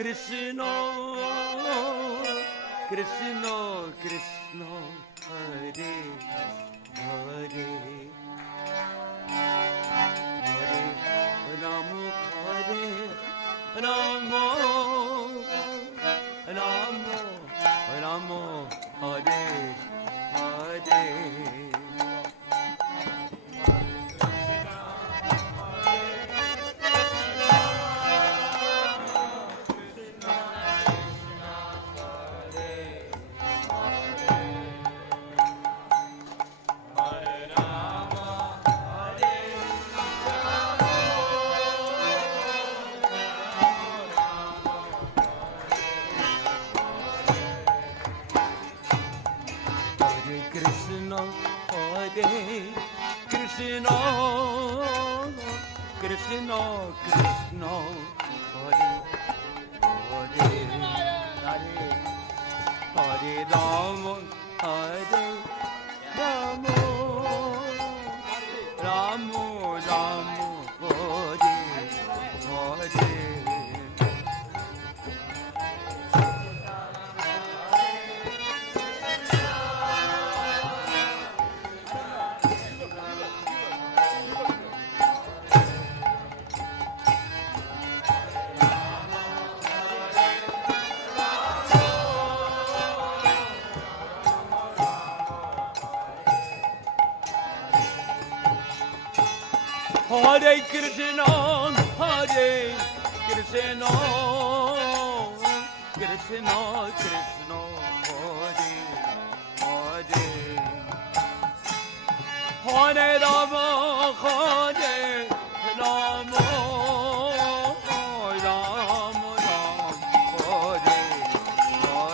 Krishna, Krishna, Krishna, Hare Hare, Hare Rama, Hare Rama, Rama, Rama, Hare Hare. Krishna, Krishna, Krishna, Hare Hare, Hare Rama, Hare Rama, Rama Rama, Hare Hare. Hare Krishna, Hare Krishna, Krishna Krishna, Hare Hare, Hare Rama, Hare Rama, Rama Rama, Hare Hare.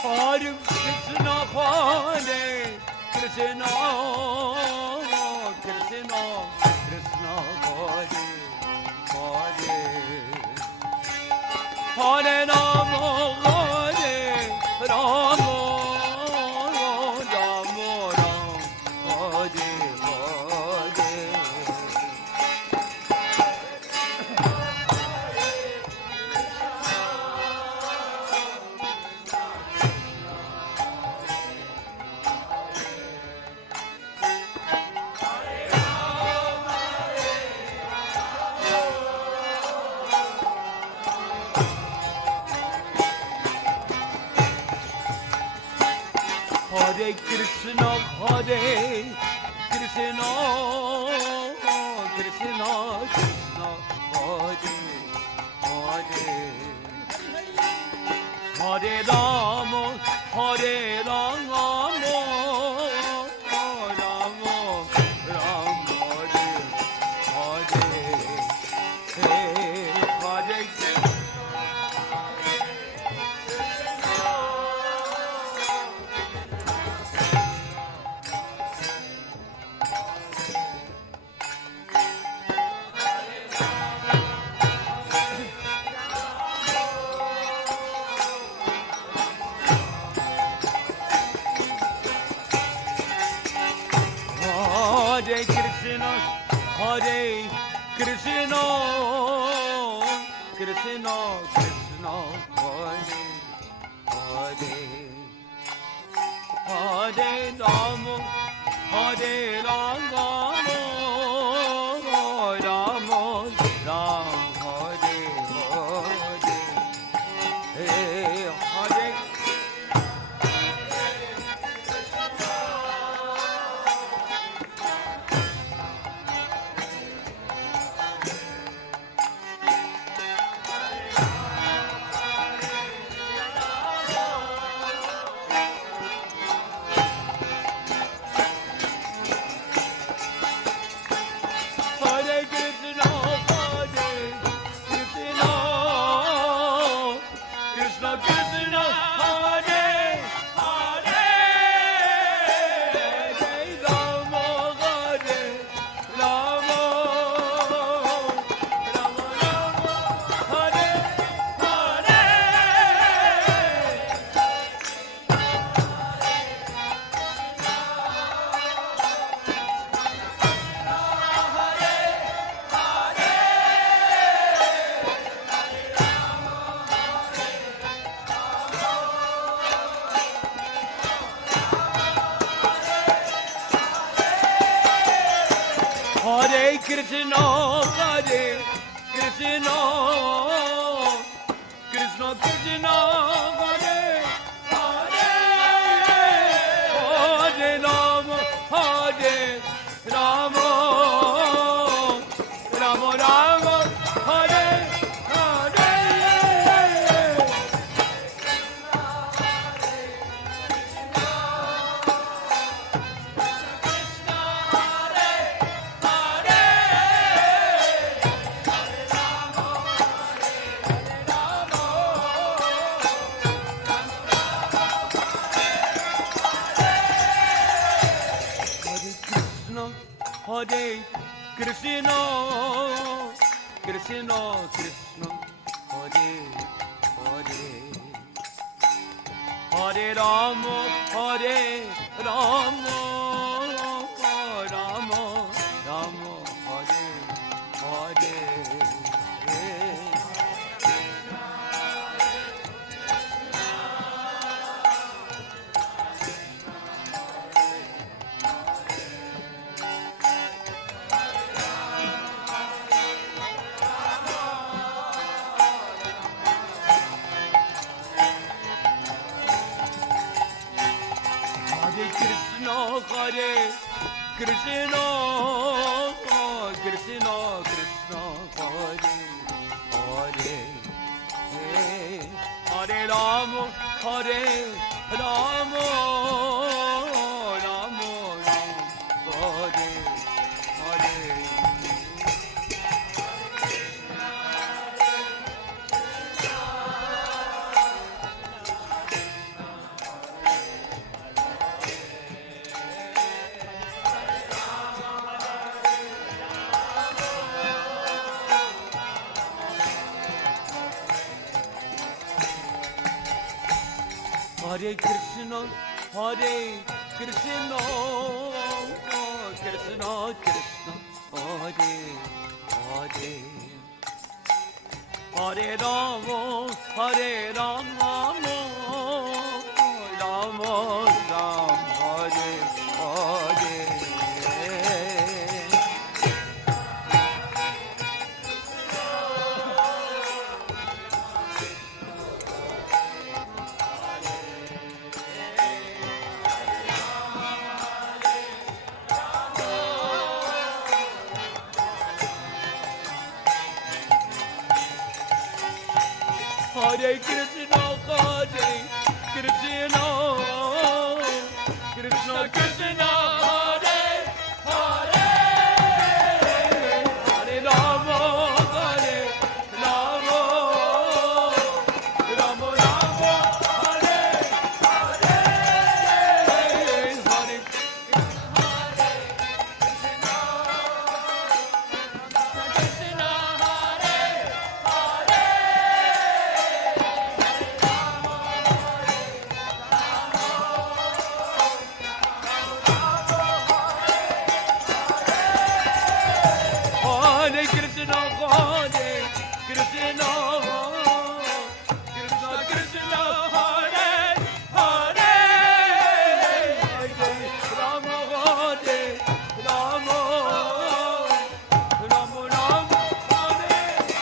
Hare Krishna, Hare Krishna, Krishna Krishna, Hare Hare, Hare Rama, Hare Rama, Rama Rama, Hare Hare. Hare Krishna, Hare Krishna, Krishna Krishna, Hare Hare, Hare Rama, Hare Rama, Rama Rama, Hare Hare, Hare Hare Krishna, Hare Krishna, Krishna Krishna, Hare Hare, Hare Rama, Hare Rama, Rama Rama, Hare Hare, Hare. Krishna, Krishna, Hare Hare. Krishna Hare Krishna Krishna Krishna Hare Hare Hare Rama Hare Rama Rama Rama Hare Hare Hare Krishna Krishna Krishna Hare Hare Hare Rama Hare Rama Rama Rama Hare Hare Hare Krishna Krishna Krishna Hare Hare Hare Rama Hare Rama Rama Rama Hare Hare Hare Krishna, Hare Krishna, Krishna Krishna, Hare Hare, Hare Rama, Hare Rama, Rama Rama, Hare Hare. Hare Krishna, Hare Krishna, Krishna Krishna, Hare Hare, Hare Rama, Hare Rama, Rama Rama, Hare Hare, Hare Hare Krishna, Hare Krishna, Krishna Krishna, Hare Hare, Hare Rama, Hare Rama, Rama Rama, Hare Hare.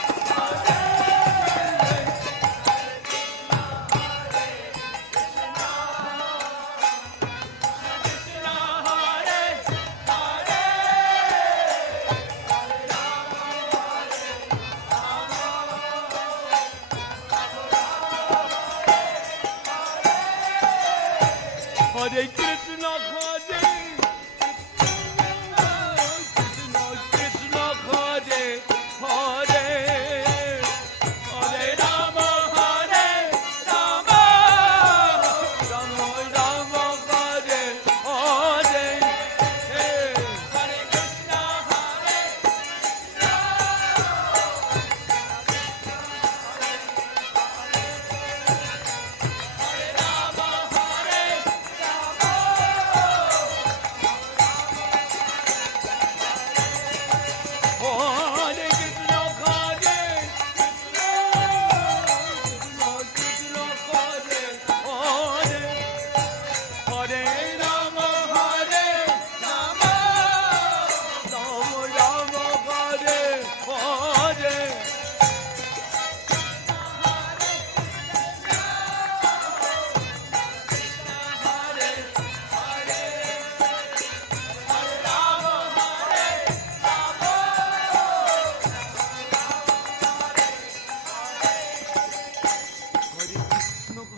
Hare Krishna, Hare Krishna, Krishna Hare Hare, Hare Rama, Hare Rama, Rama Rama, Hare Hare, Hare Krishna, Hare Rama, Hare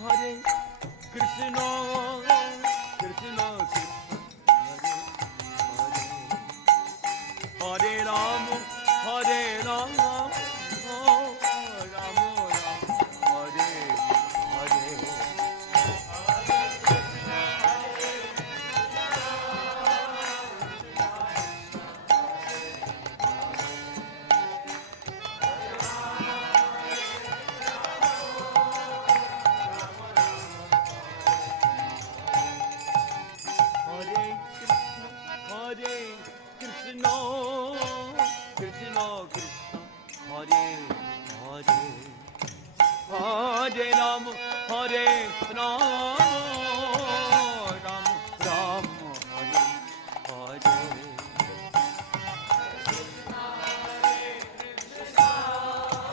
Hare Krishna, Krishna Krishna, Hare Rama, Hare Rama, Rama Rama, Hare Hare. Krishna, Krishna Krishna, Hare Hare, Hare Rama, Hare Rama, Rama Rama,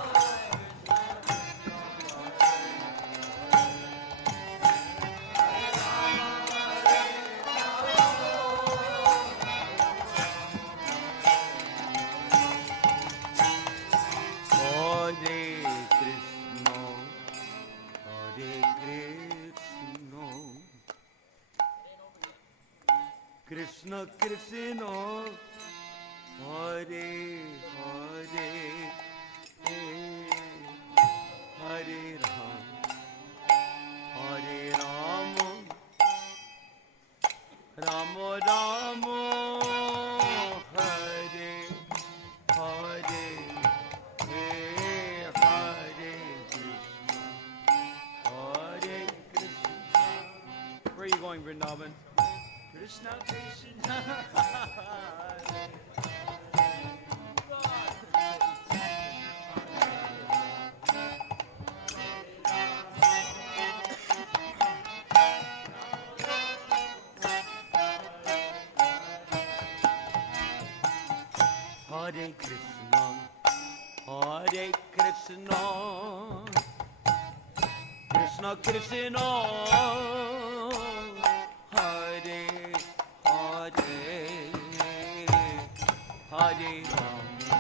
Hare Hare. Krishna Krishna, Hare Hare, Hare Ram, Hare Ram, Ram Ram, Hare Hare, Hare Krishna, Hare Krishna. Where are you going, Vrindavan? Krishna Krishna, Hare Krishna, Hare Krishna, Krishna Krishna, Hare Hare, Hare Rama,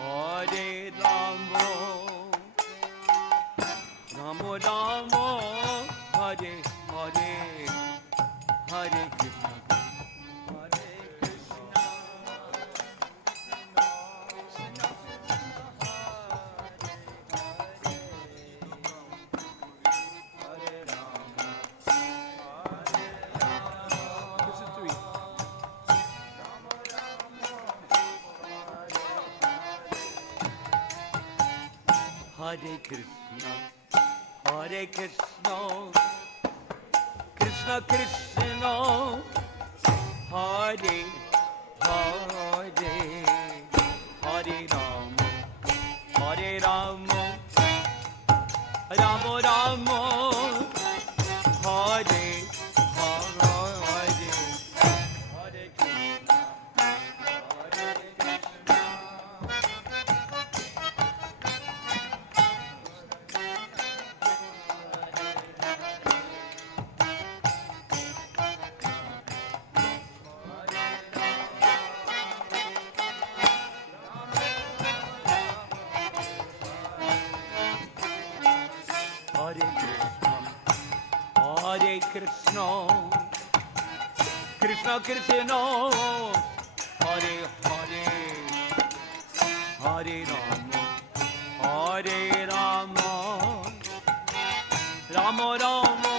Hare Rama, Rama Rama, Hare Hare, Hare Krishna, Hare Krishna, Krishna Krishna, Hare Rama, Hare Rama. This is 3. Hare Krishna, Hare Krishna, Krishna Krishna, Hare Hare, Hare Rama, Hare Rama, Rama Rama, Hare Hare, Hare Krishna, Hare Krishna. Hare Krishna, Hare Krishna, Krishna Krishna, Hare Hare, Hare Rama, Hare Rama, Rama Rama,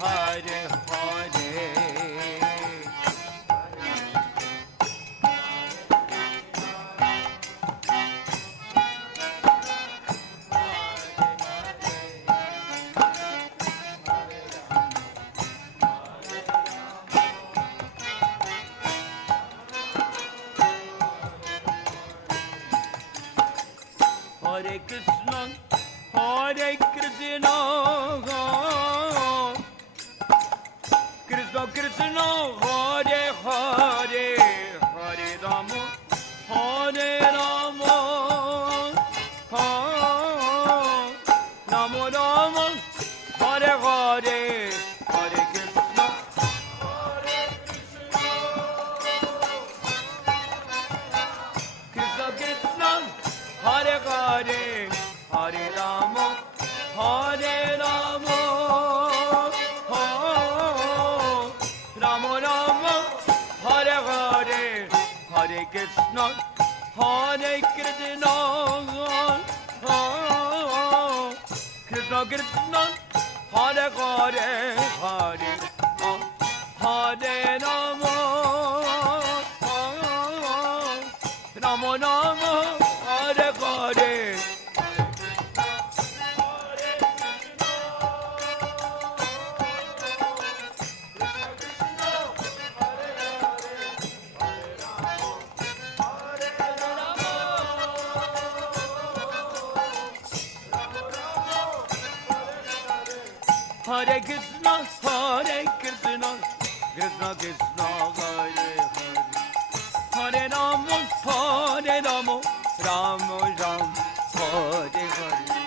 Hare Hare. Hare Krishna, Hare Krishna, Krishna Krishna, Hare Hare, Hare Rama, Hare Rama, Rama Rama, Hare Hare, Hare Krishna, Hare Krishna, Krishna Krishna, Hare Hare, Hare Rama, Hare Rama, Krishna, Hare Krishna, Krishna Krishna, Hare Hare, Hare Hare Rama, Rama Rama, Hare Hare. Hare Krishna, Hare Krishna, Krishna Krishna, Hare Hare, Hare Rama, Hare Rama, Rama Rama, Hare Hare.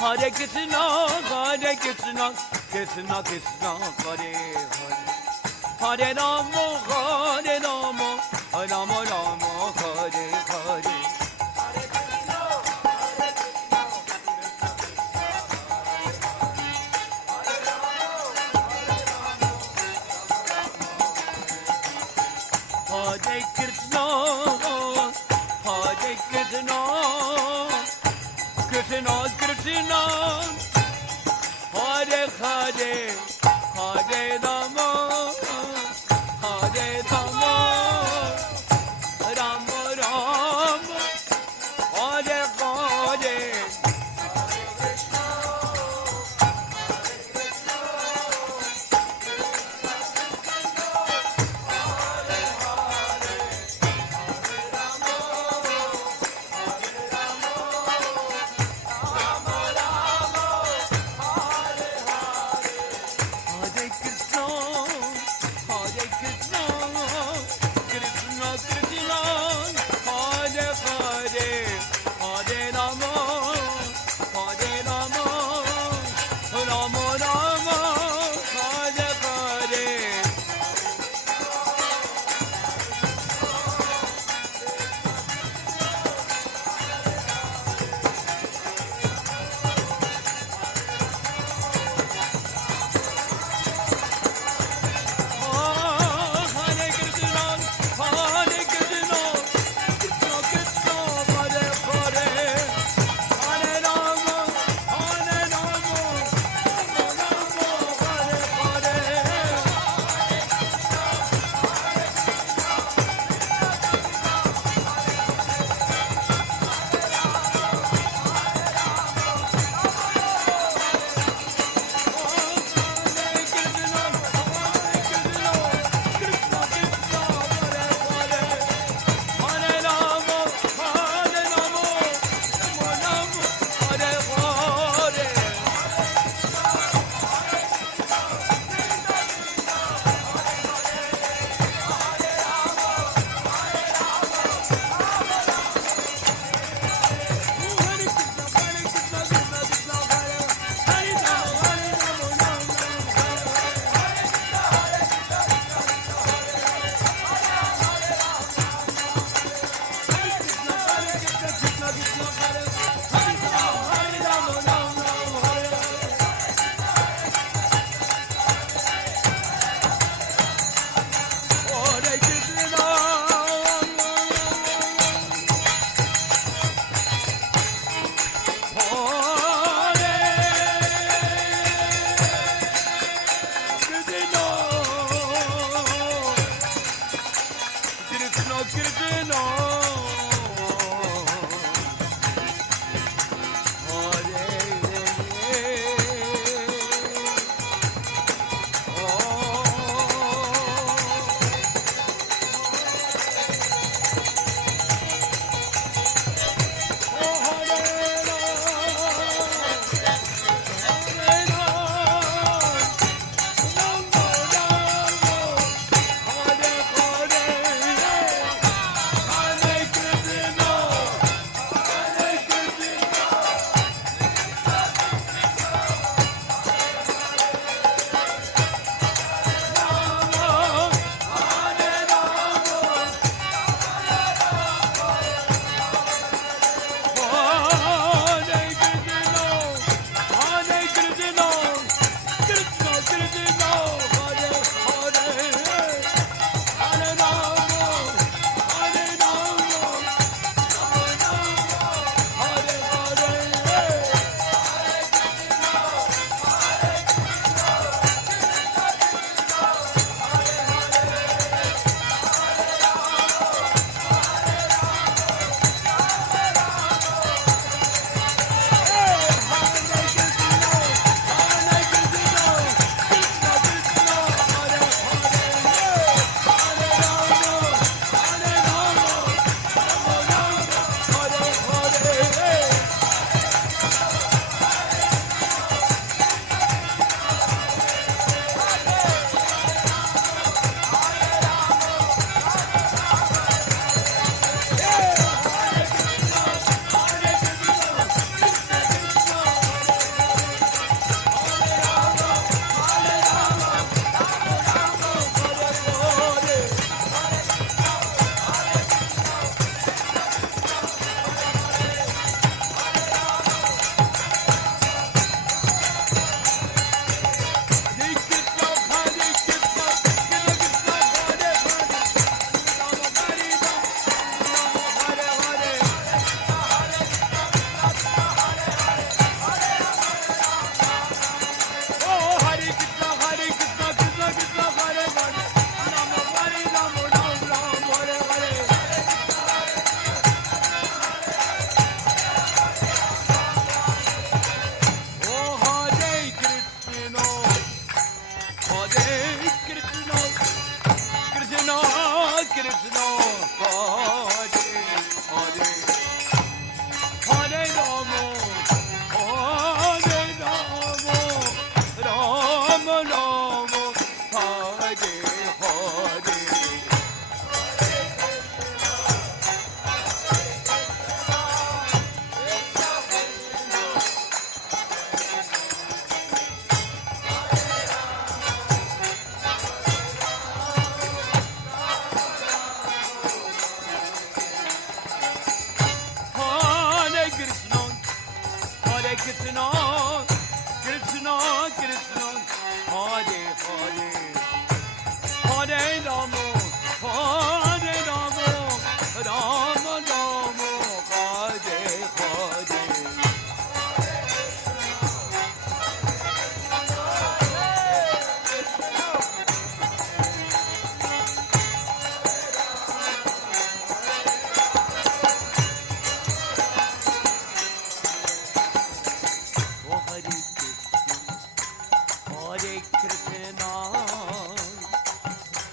Hare Krishna, Hare Krishna, Krishna Krishna, Hare Hare, Hare Rama, Hare Rama, Rama Rama, Hare Hare. Hare Krishna, Hare Krishna, Krishna Krishna, Hare Hare, Hare Rama, Hare Rama, Rama Rama, Hare Hare.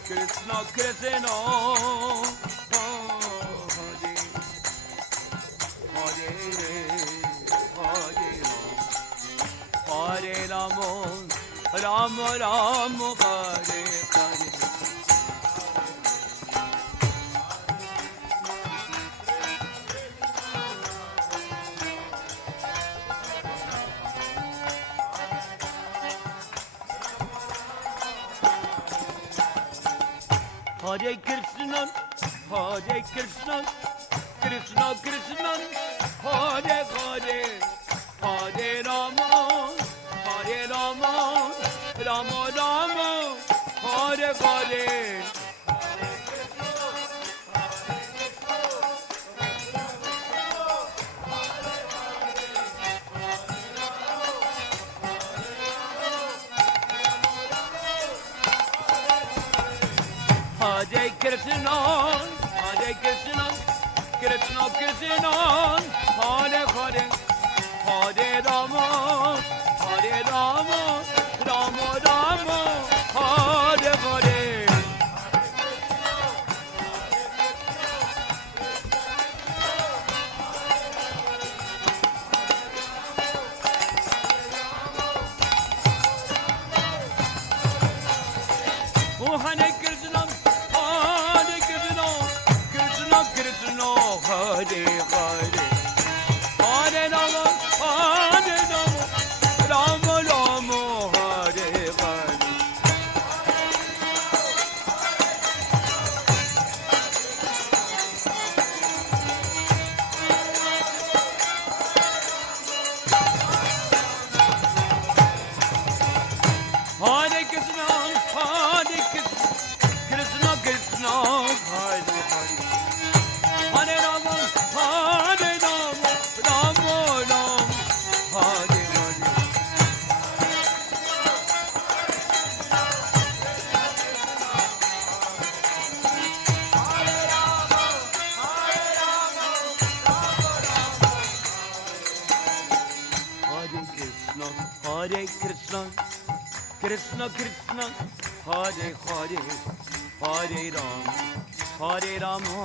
Krishna Krishna Hare Hare Hare Rama Rama Rama Hare Hare Hare Krishna, Hare Krishna, Krishna Krishna, Hare Hare, Hare Rama, Hare Rama, Rama Rama, Hare Hare. Hare Krishna, Hare Krishna, Krishna Krishna, Hare Hare, Hare Rama, Hare Rama, Rama Rama, Hare Hare. Oh, Hare Krishna, Hare Krishna, Krishna Krishna, Hare Hare, Hare Rama, Hare Rama, Rama Rama, Hare Hare. Hare Krishna, Hare Krishna, Krishna Krishna, Hare Hare, Hare Rama, Hare Rama, Rama Rama, Hare Hare. Hare Krishna, Hare Krishna, Krishna Krishna, Hare Hare, Hare Rama, Hare Rama,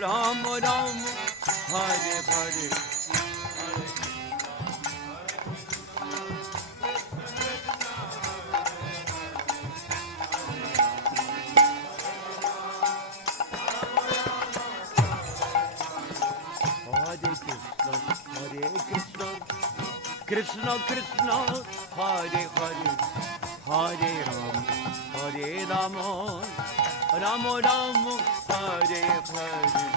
Rama Rama, Hare Hare. Hare Krishna, Hare Krishna, Krishna Krishna, Hare Hare, Hare Rama, Hare Rama, Rama Rama, Hare Hare.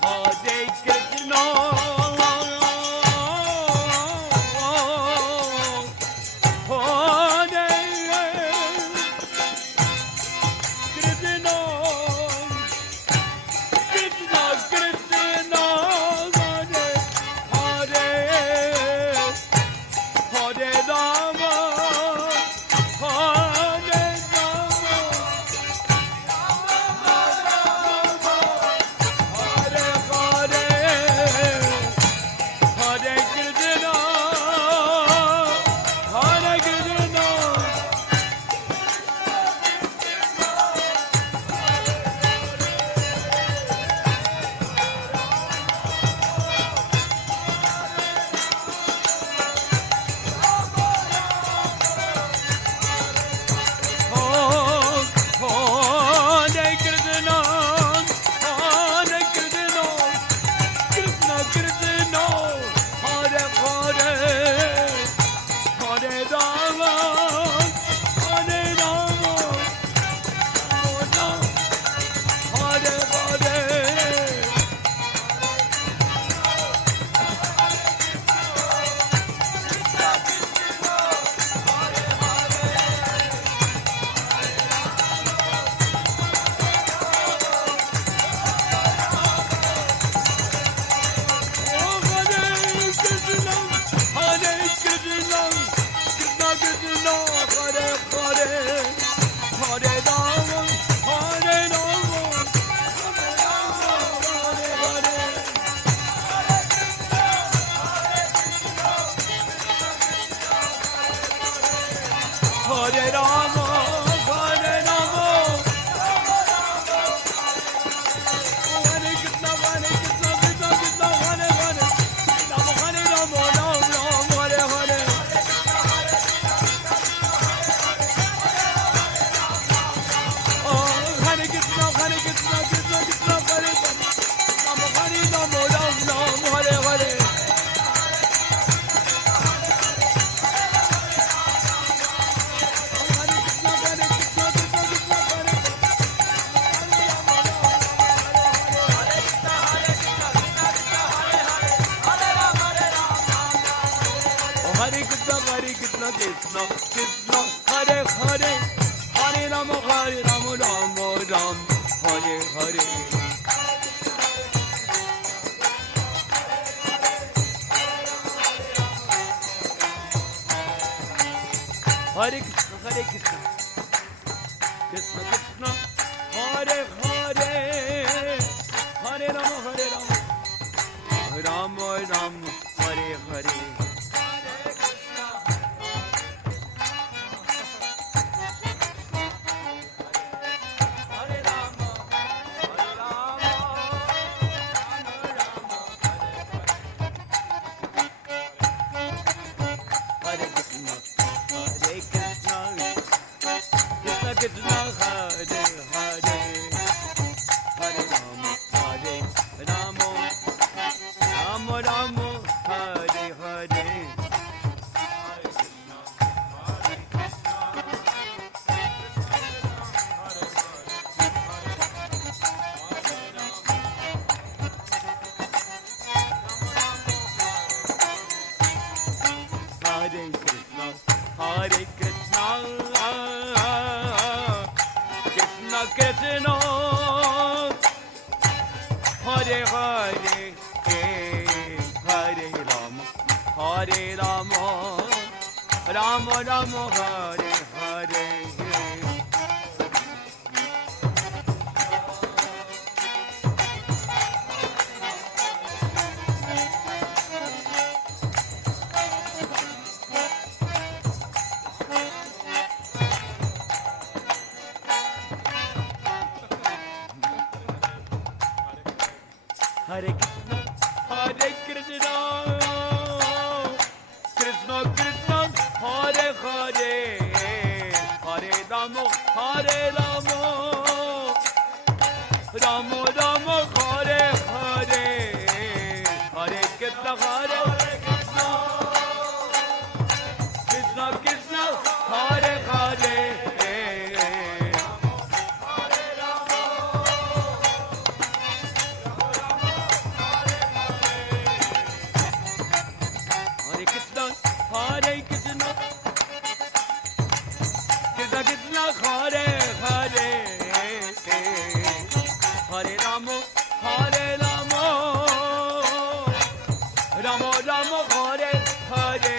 Hare Krishna, Krishna Krishna, Krishna, Krishna, Hare Hare, Hare Rama, Rama Ram, Hare Hare. Hare Krishna, Hare Krishna, Krishna Krishna, Hare Hare, Hare Rama, Rama Rama, Hare Hare. Krishna, Hare Hare, Hare Rama, Hare Rama, Rama Rama, Hare Hare. Hare Krishna, Hare Krishna, Krishna Krishna, Hare Hare, Hare Rama, Hare Rama, Rama Rama, Hare Hare, Hare Krishna, Hare Krishna, Krishna Krishna, Hare Hare. Hare Rama, Hare Rama, Rama Rama, Hare Hare.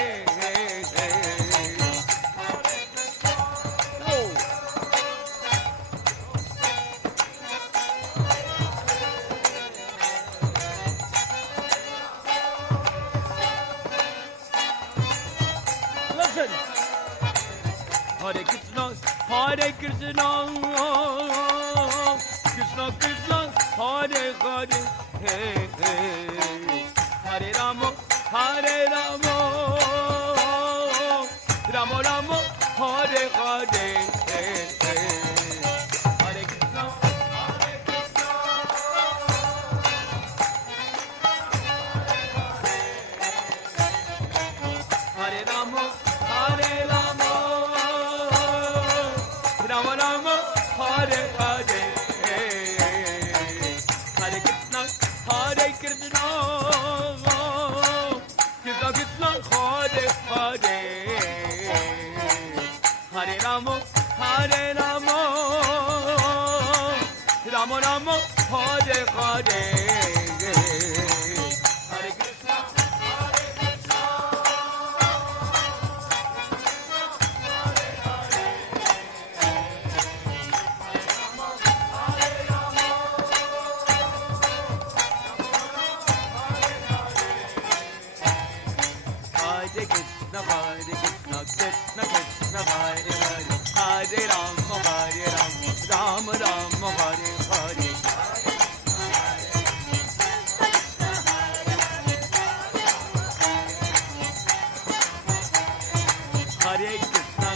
Listen. Hare Krishna, Hare Krishna, Krishna Krishna, Hare Hare, Hare Rama, Hare Rama, Rama Rama, Hare Hare. Hare Krishna, Hare Krishna, Hare Rama, Hare Rama, Rama Rama, Hare Hare. Hare Krishna, Hare Krishna, Krishna Krishna, Hare Hare, Hare Rama, Hare Rama, Rama Rama, Hare Hare. Hare Krishna, Hare Krishna, Krishna Krishna, Hare Hare, Hare Rama, Rama Rama, Hare Hare. Hare Krishna,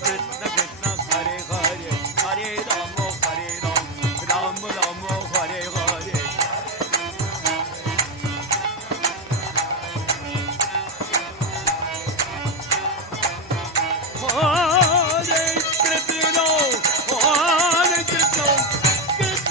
Krishna Krishna, Hare Hare, Hare Rama, Rama Rama, Hare Hare. Hare Krishna, Krishna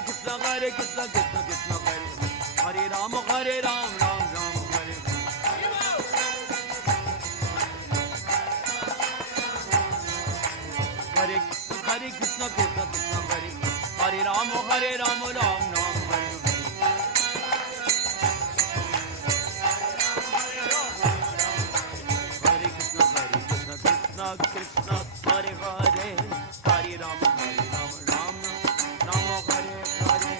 Krishna, Hare Krishna, Krishna Krishna, Hare Rama, Hare Rama, Rama Rama, Hare Hare. Hare Krishna, Krishna Krishna, Hare Rama, Hare Rama, Rama Rama, Hare Hare. Hare Krishna, Krishna Krishna, Hare Hare, Hare Rama, Rama Rama, Hare Hare.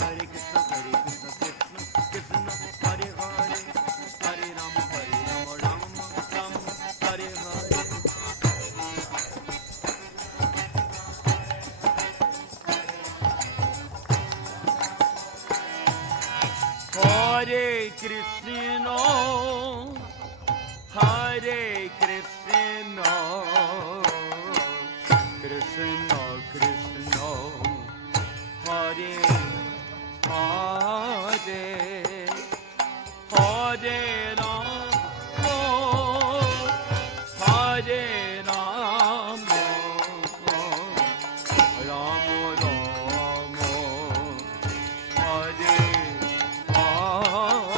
Hare Krishna, Krishna Krishna, Hare Hare, Hare Rama, Rama Rama, Hare Hare. Hare Krishna, Hare Krishna, Krishna Krishna, Hare Hare, Hare Rama, Hare Rama, Rama Rama, Hare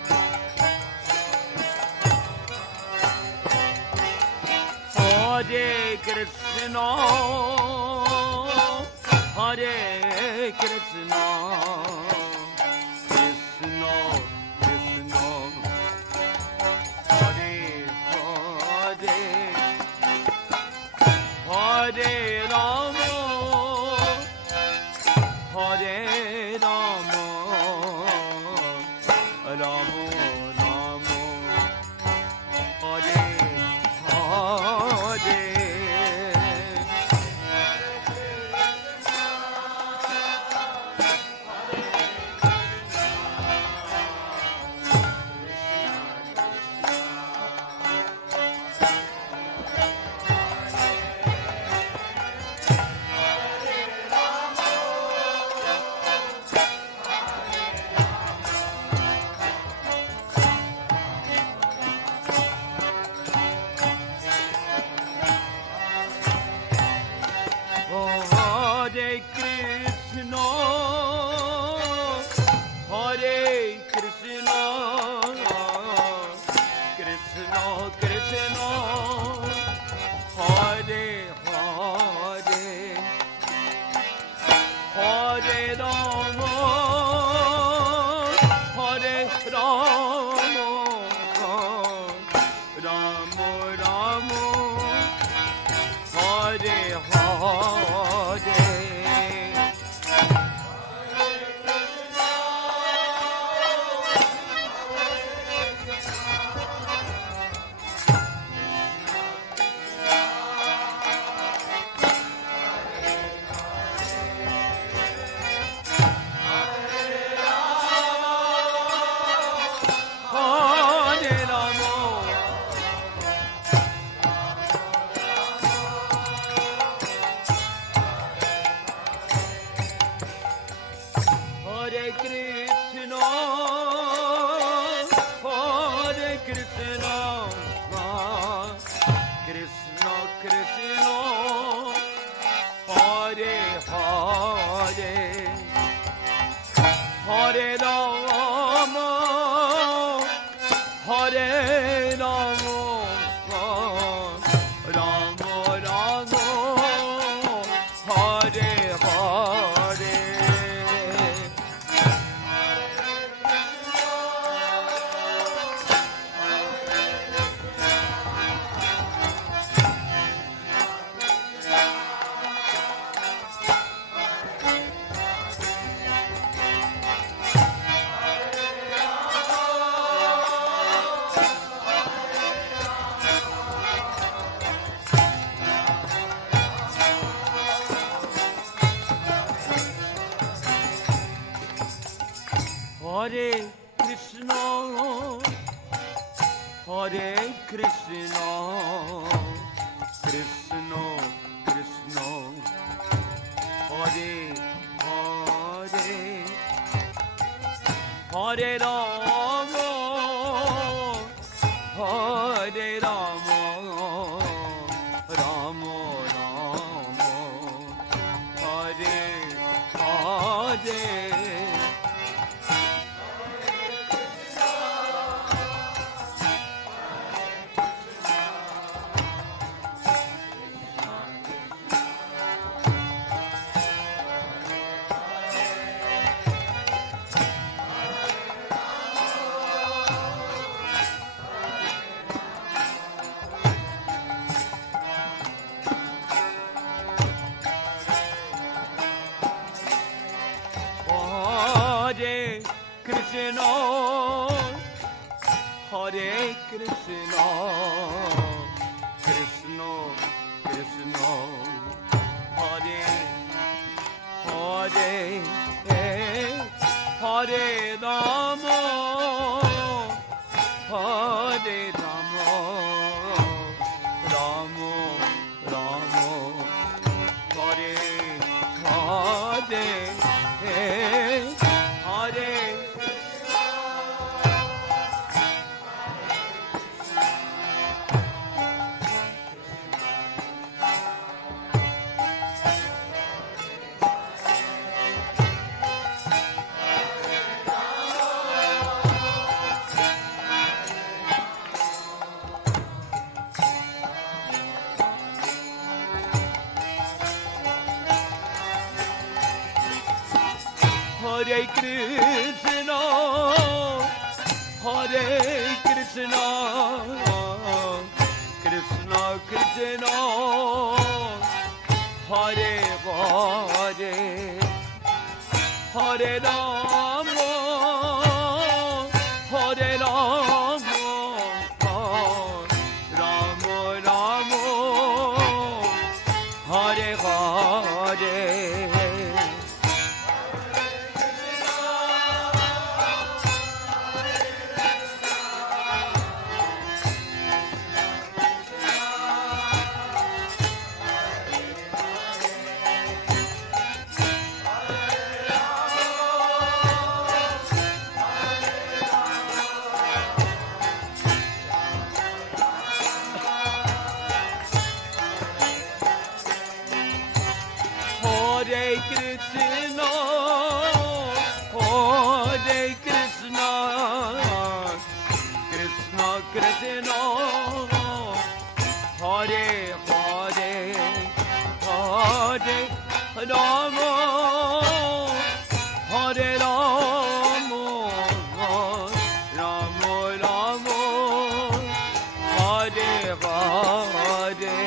Hare Krishna, Hare Krishna, Krishna Krishna, Hare Hare, Hare Rama, Hare Rama, Rama Rama, Hare Hare. Hare Krishna, Hare Krishna, Krishna Krishna, Hare Hare, Hare Rama, Hare Rama, Rama Rama, Hare Hare. Hare Rama, Hare Krishna, Hare Krishna, Krishna Krishna, Hare Hare, Hare Rama, Hare Rama, Rama Rama, Hare Hare. Hare Krishna, Hare Krishna, Krishna Krishna, Hare Hare, Hare Rama, Hare Rama, Rama Rama, Hare Hare. Hare Krishna, Krishna Krishna, Hare Hare, Hare Rama, Hare Rama, Rama Rama, Hare Hare, Hare. Hare Krishna, Hare Krishna, Krishna Krishna, Hare Hare, Hare Rama, Hare Rama, Rama Rama, Hare Hare. Hare Krishna, Hare Krishna, Krishna Krishna, Hare Hare, Hare Rama, Hare Rama, Rama Rama, Hare Hare.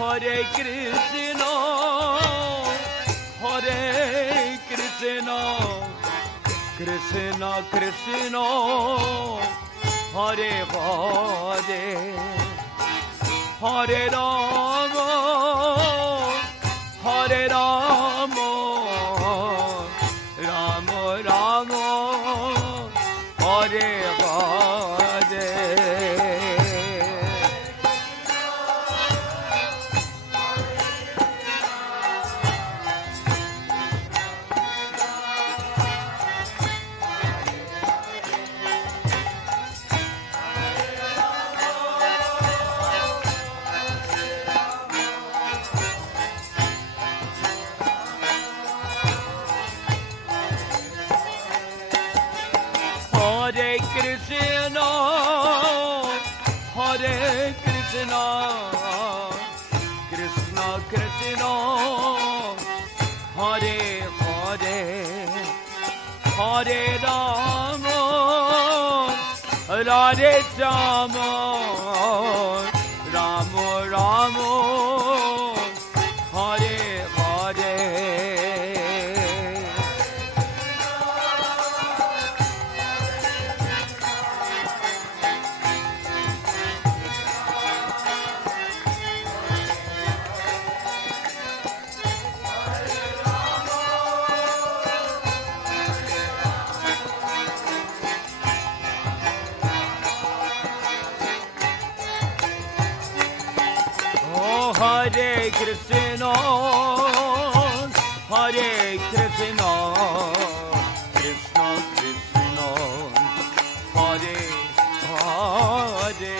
Hare Krishna, Hare Krishna, Krishna Krishna, Hare Hare, Hare Rama, Hare Rama, Rama Rama, Hare Hare. Hare Krishna, Hare Krishna, Krishna Krishna, Hare Hare, Hare Rama, Radhe Rama, Rama Rama, Hare Hare. Hare Krishna, Hare Krishna, Krishna Krishna, Hare Hare,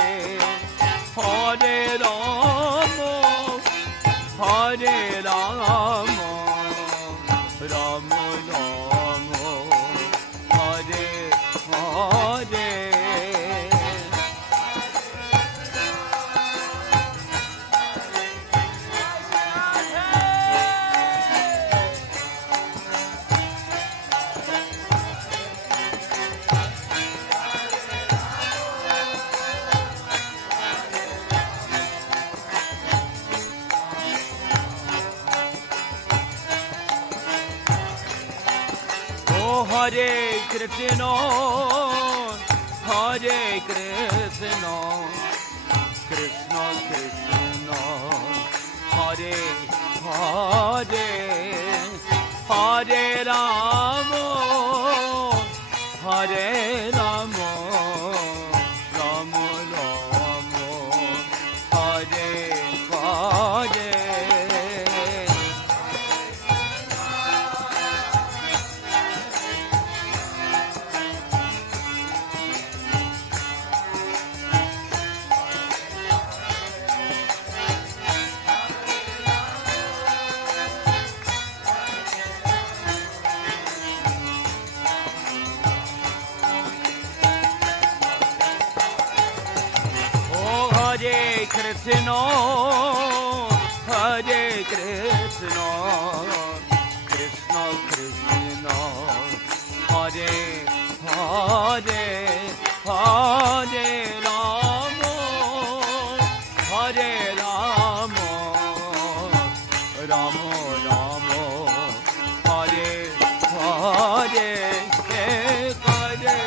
Hare Rama, Hare Rama, Rama Rama, Hare Hare. Hare Krishna, Hare Krishna, Krishna Krishna, Hare Hare, Hare Rama, Hare Rama, Rama Rama, Hare Hare. Hare Krishna, Hare Krishna, Krishna Krishna, Hare Hare, Hare Rama, Hare Rama, Rama Rama, Hare Hare, Hare.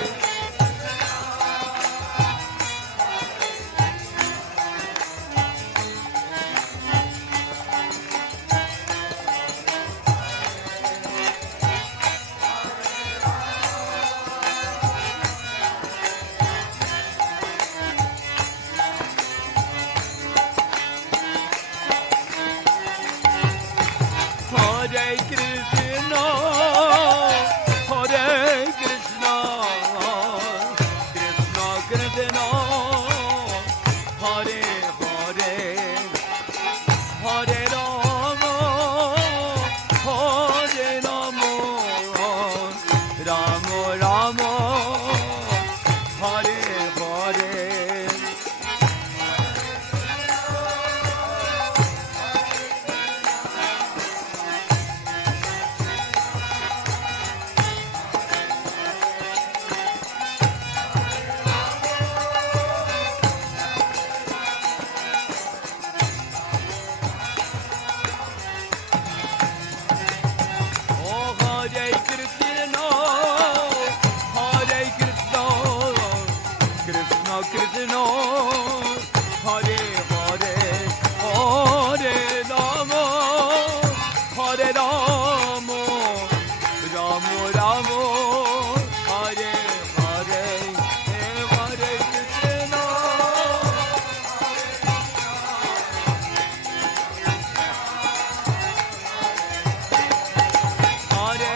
Hare Krishna, Hare Krishna, Krishna Krishna, Hare Hare, Hare Rama, Hare Rama, Rama Rama, Hare Hare. Hare Krishna, Hare Krishna, Krishna Krishna, Hare Hare, Hare Rama, Hare Rama, Rama Rama, Hare Hare, Hare Krishna. Hare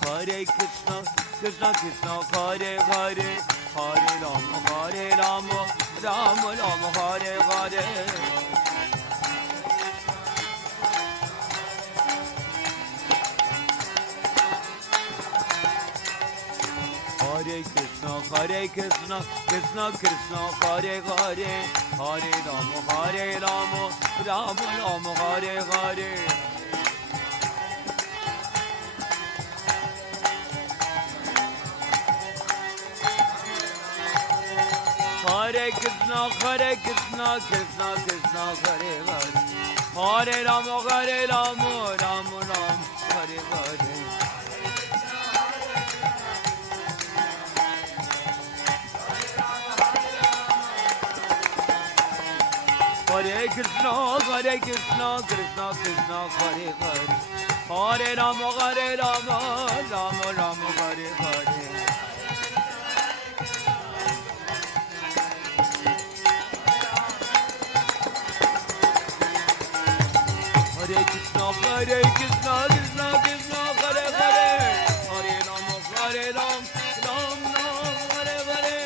Hare Krishna, Krishna Krishna, Hare Hare, Hare Rama, Rama Rama, Hare Hare. Hare Krishna, Krishna Krishna, Hare Hare, Hare Rama, Rama Rama, Hare Hare. Hare Krishna, Krishna Krishna, Hare Hare, Hare Rama, Rama Rama, Hare Hare. Hare Krishna, Krishna Krishna, Hare Hare, Hare Rama, Rama Rama, Hare Hare. Hare Krishna, Krishna Krishna, Hare Hare, Hare Rama, Ram Hare Hare. Hare Krishna, Krishna Krishna, Hare Hare, Hare Rama, Ram Hare Hare.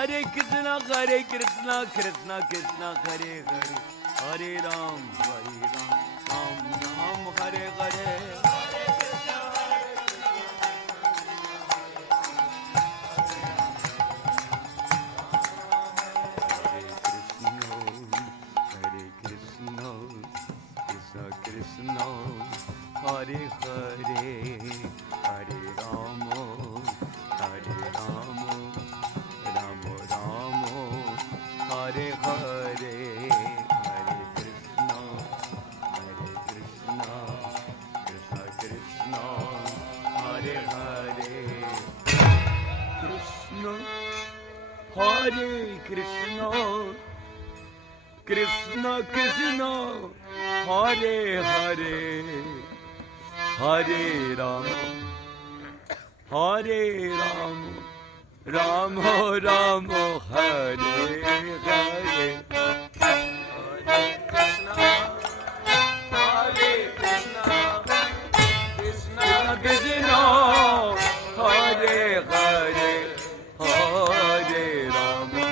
Hare Krishna, Krishna Krishna, Hare Hare, Hare Ram, Ram Ram, Hare Hare. Krishna, Hare Hare, Hare Rama, Hare Rama, Rama Rama, Hare Hare, Hare Krishna, Krishna Krishna, Hare Hare, Krishna, Hare Krishna, Krishna Krishna, Hare Hare, Hare Rama, Hare Rama, Rama Rama, Hare Hare. Hare Krishna, Hare Krishna, Krishna Krishna, Hare Hare, Hare Rama,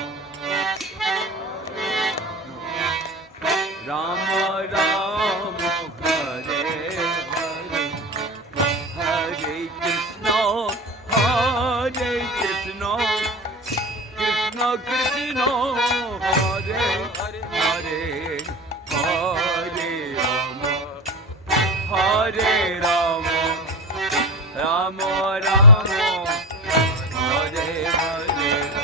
Rama Rama, Hare Hare, Hare Krishna, Hare Krishna. Krishna Krishna Krishna Hare Hare Hare Rama Hare Rama Rama Rama Hare Hare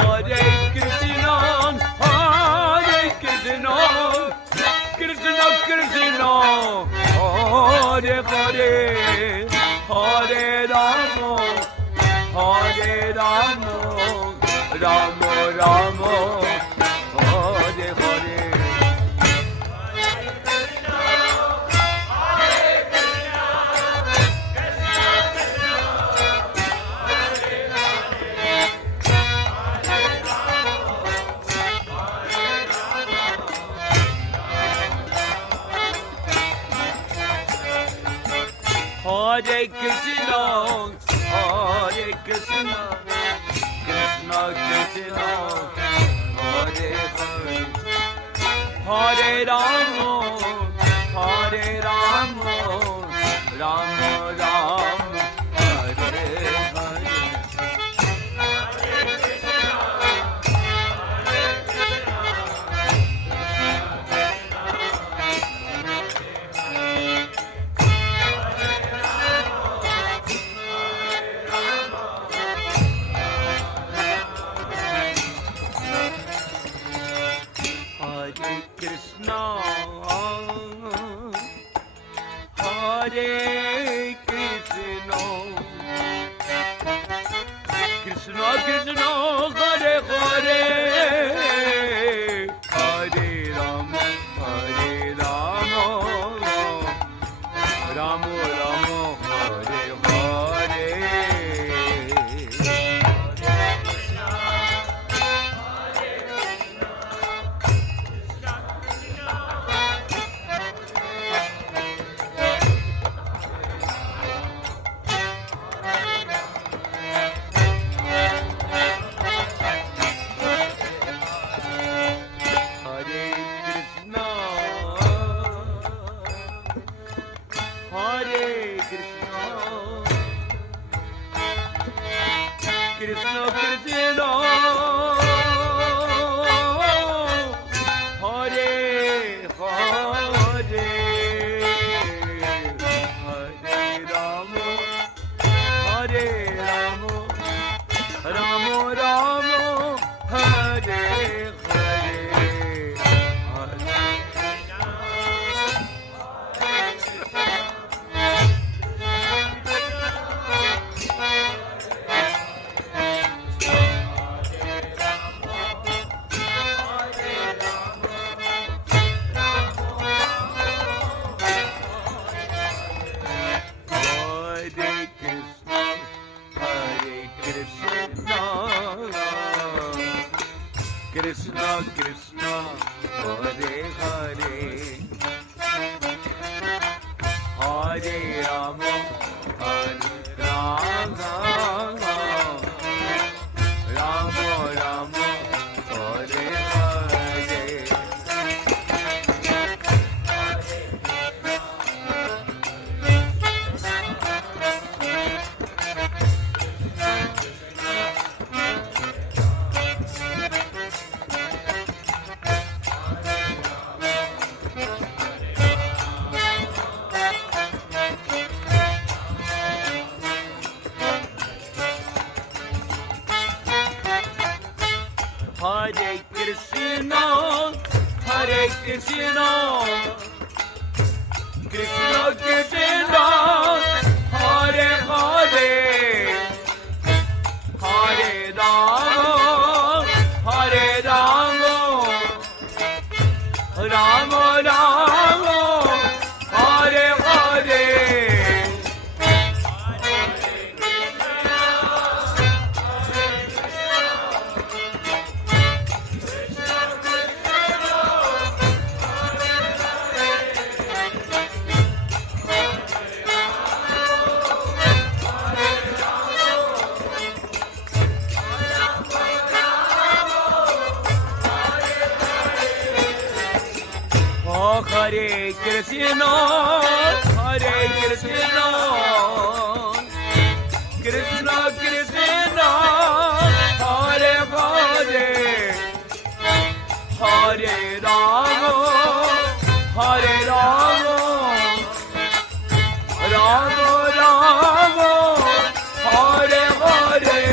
Hare Krishna, Hare Krishna, Krishna Krishna, Hare Hare, Hare Rama, Hare Rama, Rama Rama, Hare Hare. Krishna, Hare Krishna, Krishna Krishna, Hare Hare, Hare Rama, Hare Rama, Rama Rama, Hare Hare. Krishna Krishna, Hare Hare, Hare Rama, Hare Rama, Rama Rama, Hare Hare, Hare Krishna Krishna, Hare Hare, Hare Rama, Hare Rama, Rama Rama, Hare Hare. Hare Krishna, Hare Krishna, Krishna Krishna, Hare Hare, Hare Rama, Hare Rama, Rama Rama, Hare Hare. Hare Krishna, Hare Krishna, Krishna Krishna, Hare Hare, Hare Rama, Hare Rama, Rama Rama, Hare Hare.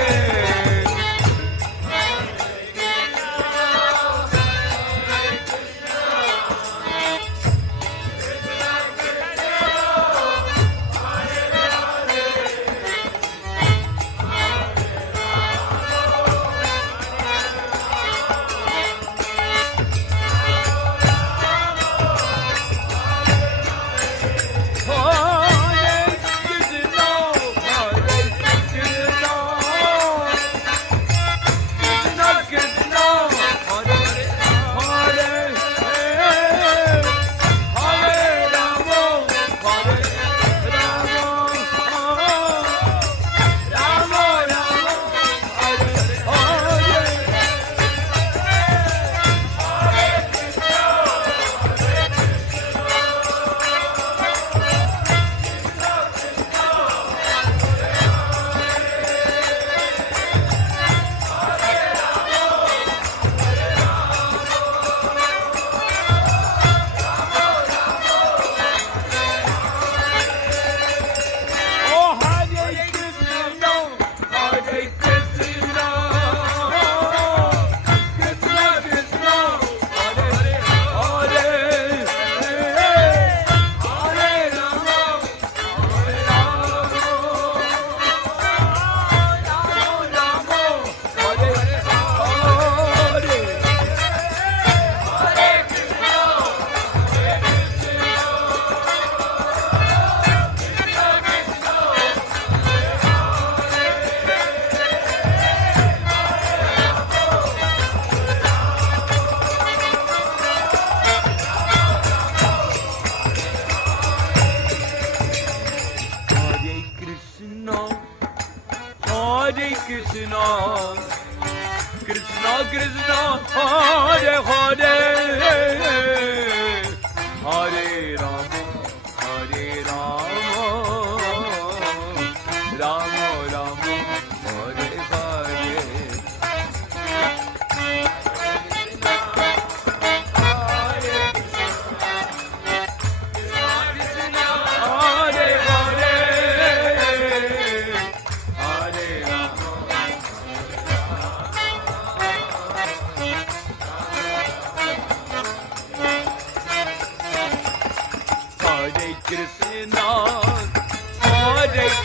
Hare Krishna, Krishna Krishna, Hare Hare, Hare Rama, Hare Rama, Rama Rama, Hare Hare.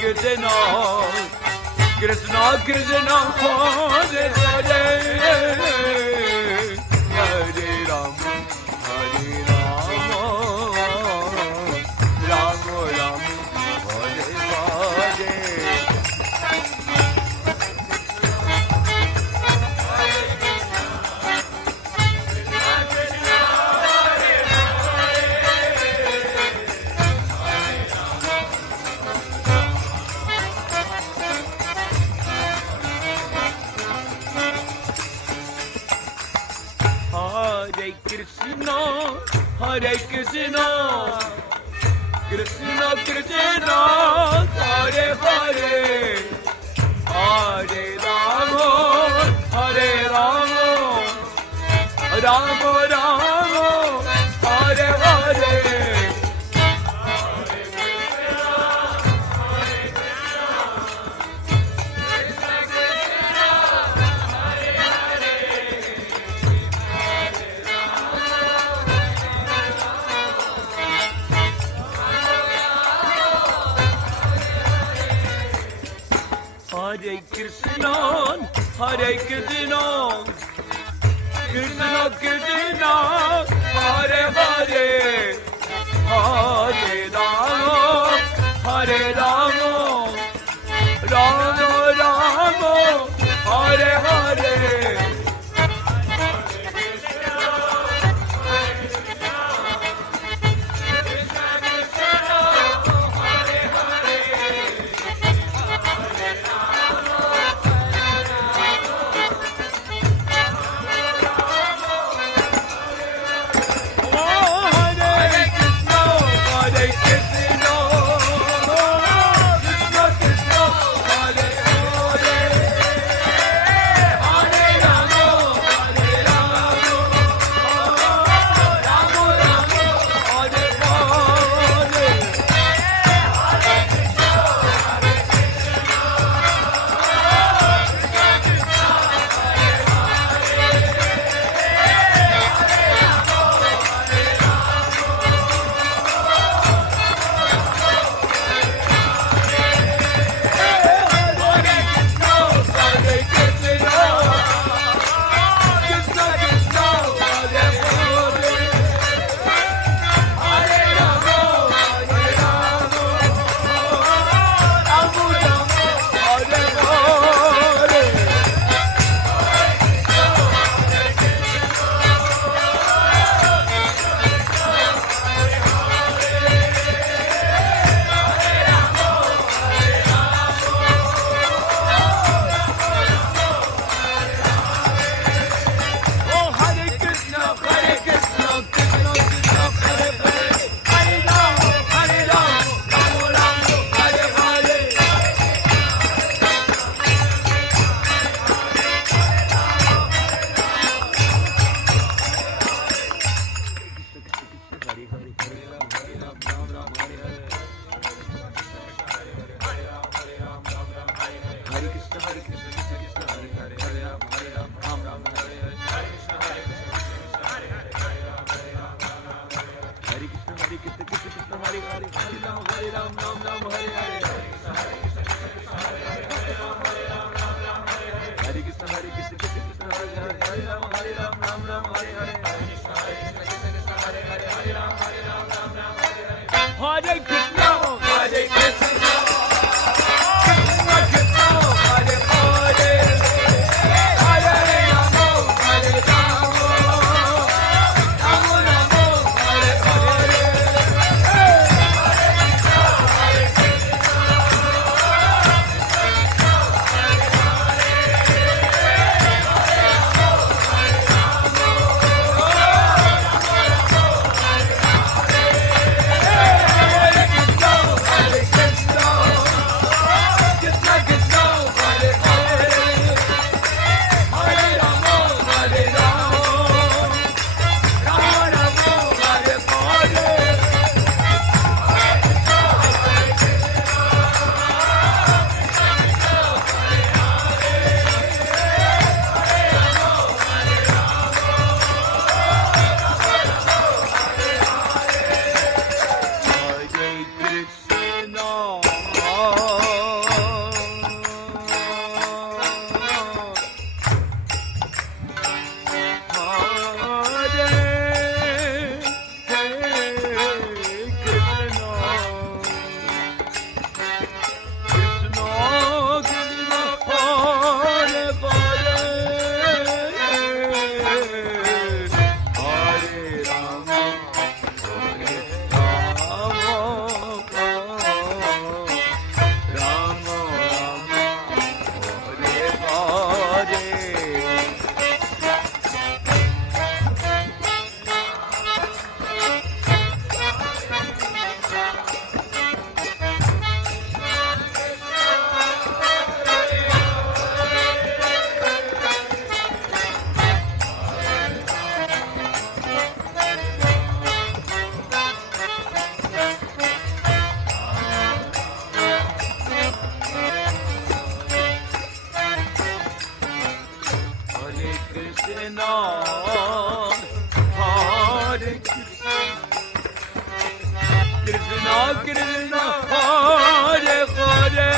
Krishna, Krishna Krishna, Hare Hare, Hare Rama, Hare Rama, Rama Rama, Hare Hare. Krishna, Hare Krishna, Krishna Krishna, Hare Hare, Hare Rama, Hare Rama, Rama Rama, Hare Hare. Hare Krishna, Krishna Krishna, Hare Hare, Hare Rama, Hare Rama, Rama Rama, Hare Hare. Hare Krishna, Hare Krishna, Krishna Krishna, Hare Hare, Hare Rama, Hare Rama, Rama Rama, Hare Hare. Krishna Hare Hare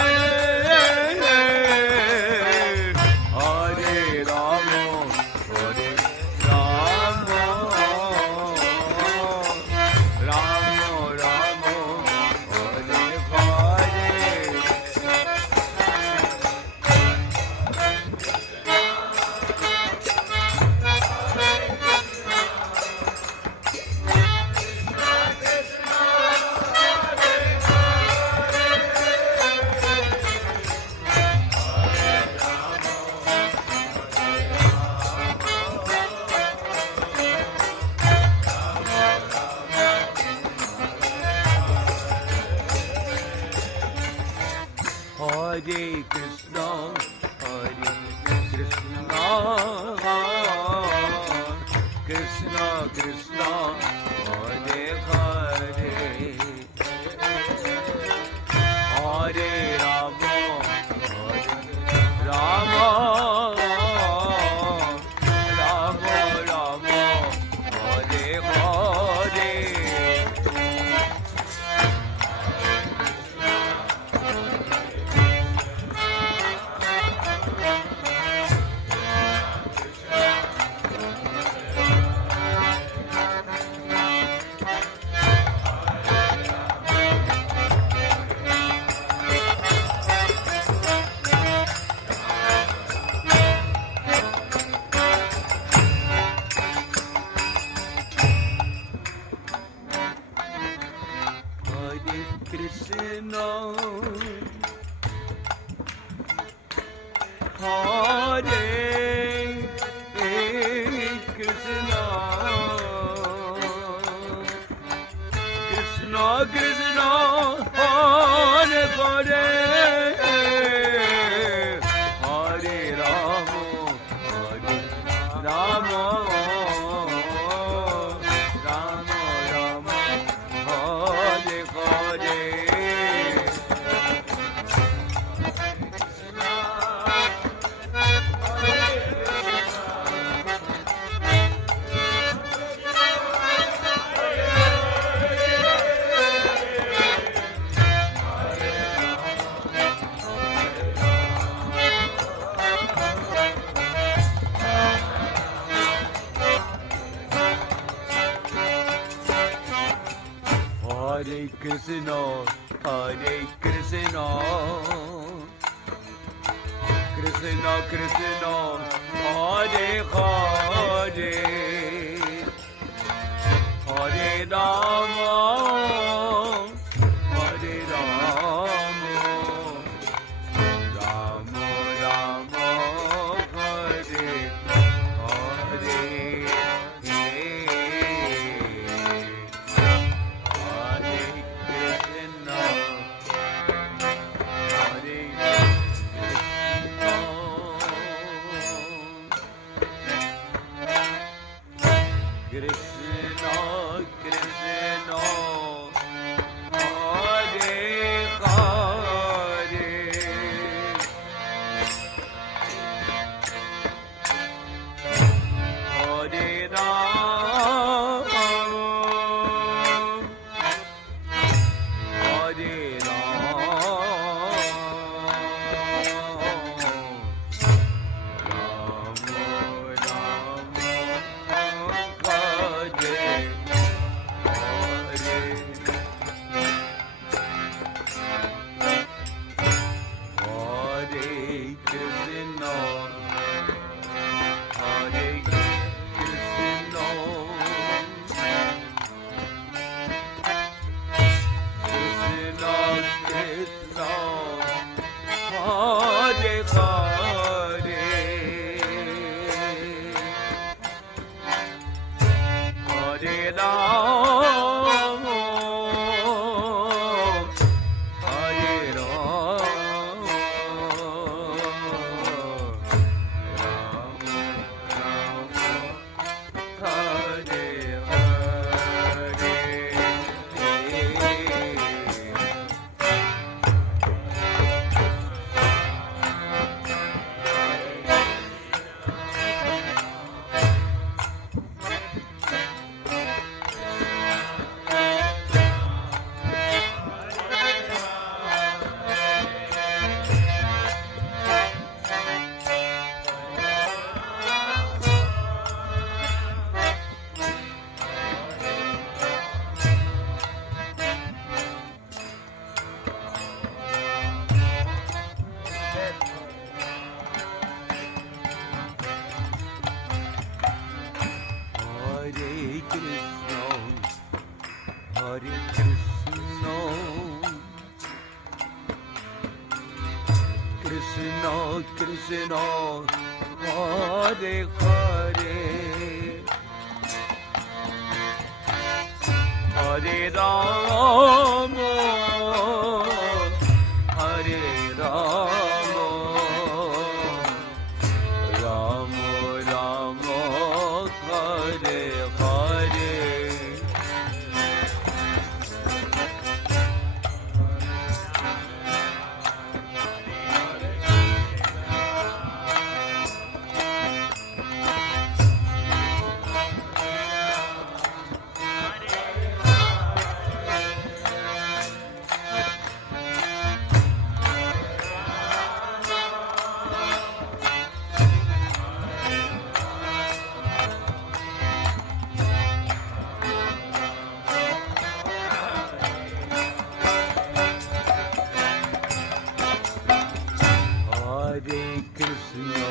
Krishna,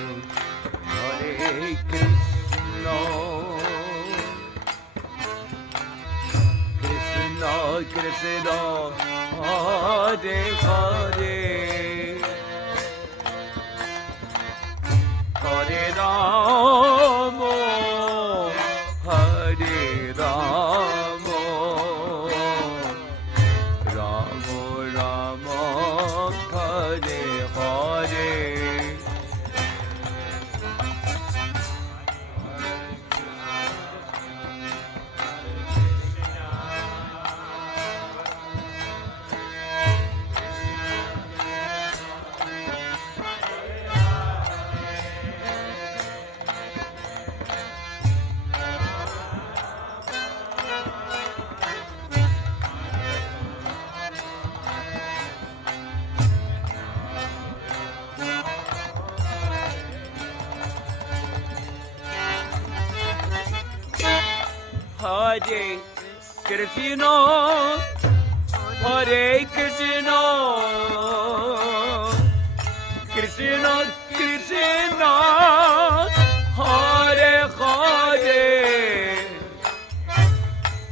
Hare Krishna, Krishna Krishna, Hare Hare, Hare Rama, Hare Rama, Rama Rama, Hare Hare. Hare Krishna, Hare Krishna, Krishna Krishna, Hare Hare, Hare Rama,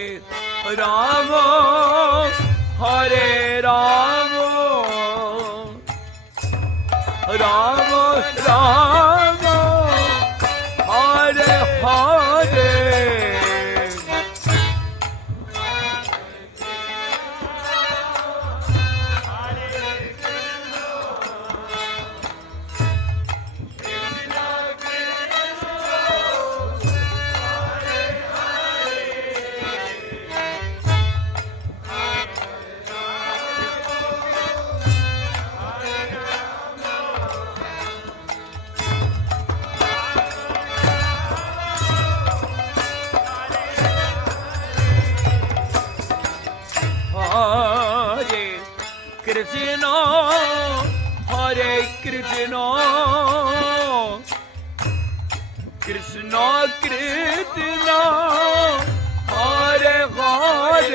Hare Rama,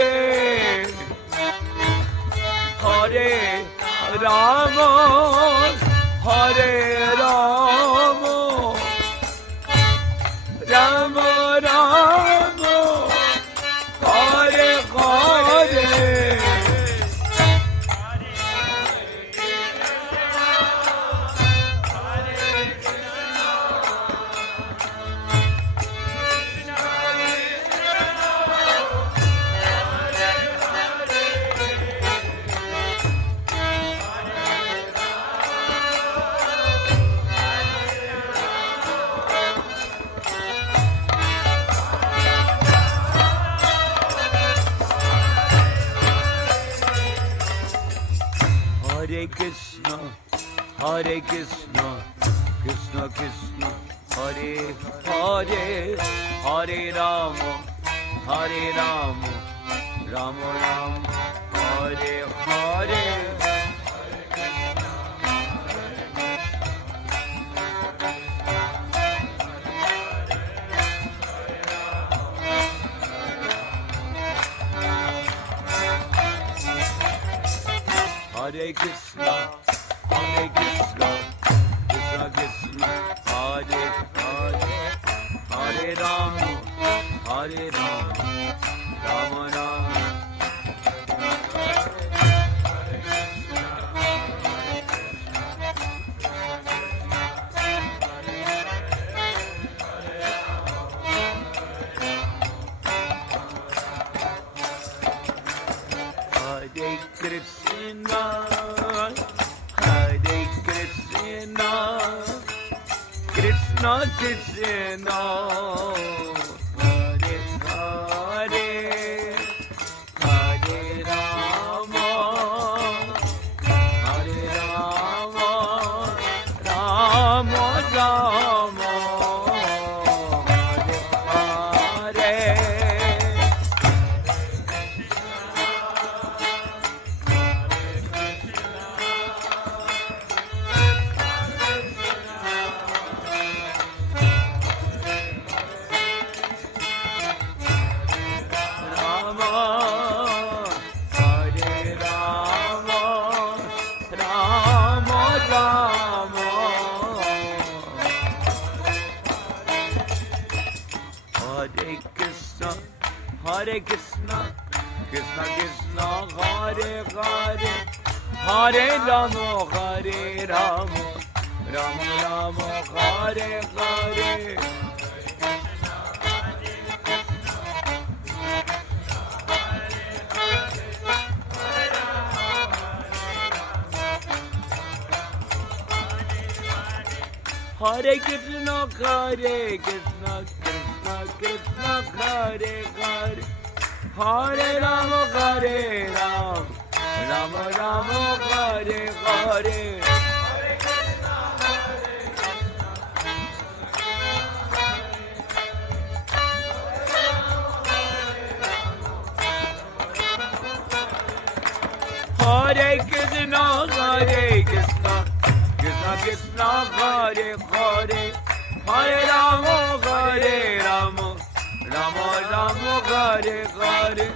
Rama Rama, Hare Hare. Krishna, Hare Krishna, Krishna Krishna, Hare Hare, Hare Rama, Hare Rama, Rama Rama, Hare Hare. Hare Krishna, Hare Krishna, Krishna Krishna, Hare Hare, Hare Rama, Hare Rama, Rama Rama, Hare Hare. Hare Krishna, Hare Krishna, Krishna Krishna, Hare Hare, Hare Rama, Hare Rama, Rama Rama. Hare Krishna, Hare Krishna, Krishna Krishna, Hare Hare, Hare Rama, Hare Rama, Rama Rama, Hare Hare. Rama, Rama, Rama. Hare Krishna, Krishna Krishna, Hare Hare, Hare Rama, Hare Rama, Rama Rama, Hare Hare. Hare Krishna, Hare Krishna, Krishna Krishna, Hare Hare, Hare Rama, Hare Rama, Rama Rama, Hare Hare. Hare Krishna, Hare Krishna, Krishna Krishna, Hare Hare, Hare Rama, Hare Rama, Rama Rama, Hare Hare.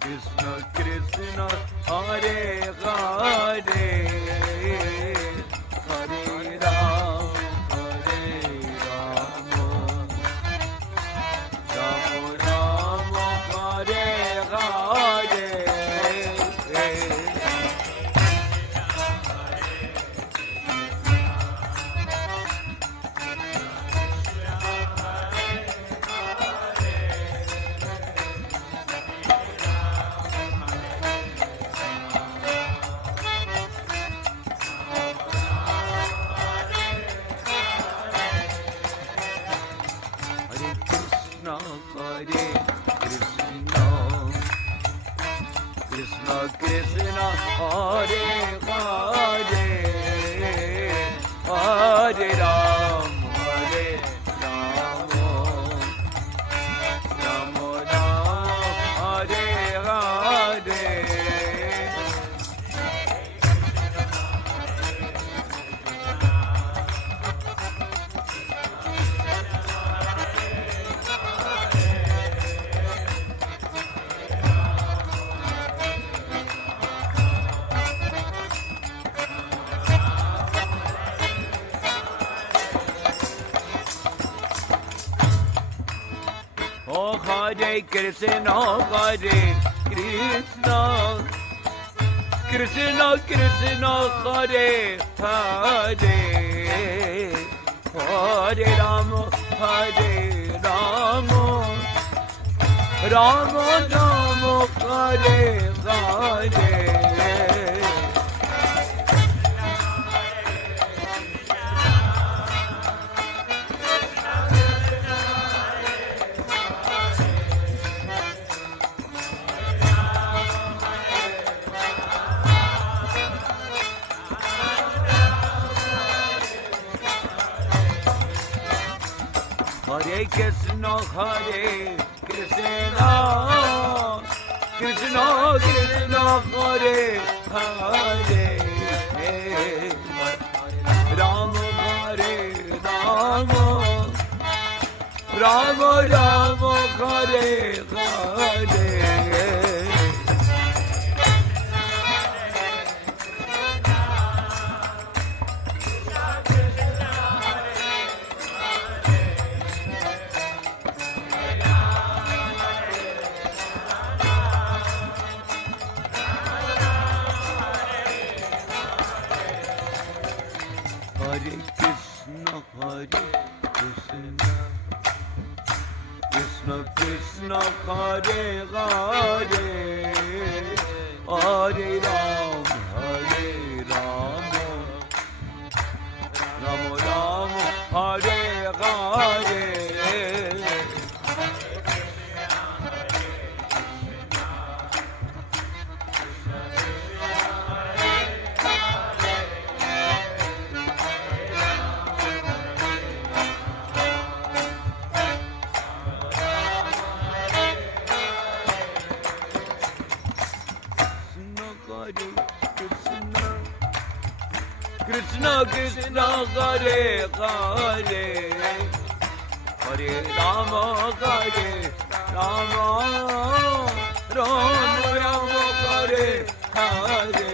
Krishna Krishna, Hare Hare, Hare Rama, Rama Rama, Hare Hare. Krishna Krishna, Hare Hare, Hare Rama, Rama Rama, Hare Hare. Oh, Hare Krishna, Hare Krishna, Krishna Krishna, Hare Hare, Hare Rama, Hare Rama, Rama Rama, Hare Hare. Hare Krishna, Hare Krishna, Krishna Krishna, Hare Hare, Rama Hare Rama, Rama Rama, Hare Hare. Hare Krishna, Hare Krishna, Krishna Krishna, Hare Hare, Hare Rama, Hare Rama, Rama Rama, Hare Hare. Krishna Krishna, Hare Hare, Hare Rama Rama Rama Hare Hare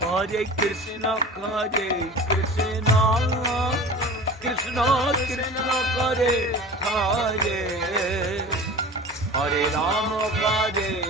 Hare Krishna, Krishna Krishna, Hare Hare, Hare Rama, Hare